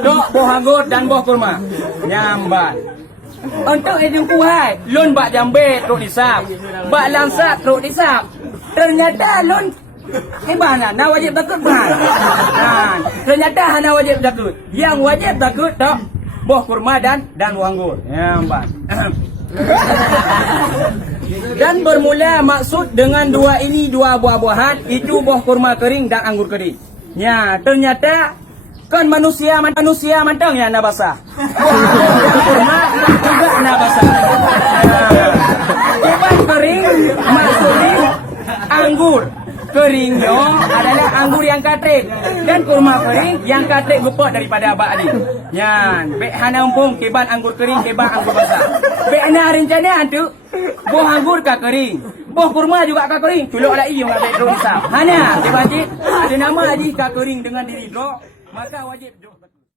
Dok buah anggur dan buah kurma. Nyamban. Untuk hidung kuhai, lun bak jambe teruk disap. Bak langsak teruk disap. Ternyata lun gimana? Nak wajib takut bahan. Ternyata hana wajib takut. Yang wajib takut dok buah kurma dan buah anggur. Nyamban. Dan bermula maksud dengan dua ini dua buah-buahan itu buah kurma kering dan anggur kering. Ya, ternyata kan manusia mantang ya nak basah. Buah kurma juga nak basah. Buah kering maksudnya anggur keringnya adalah anggur yang katrek dan kurma kering yang katrek gepot daripada abak ni. Yan, bek hana umpung keban anggur kering keban anggur basah. Bek hana rencana tu buah anggur ka kering, buah kurma juga ka kering. Culuklah iyo ngabek terus sah. Hana, dia ada nama aji ka kering dengan diri drok, maka wajib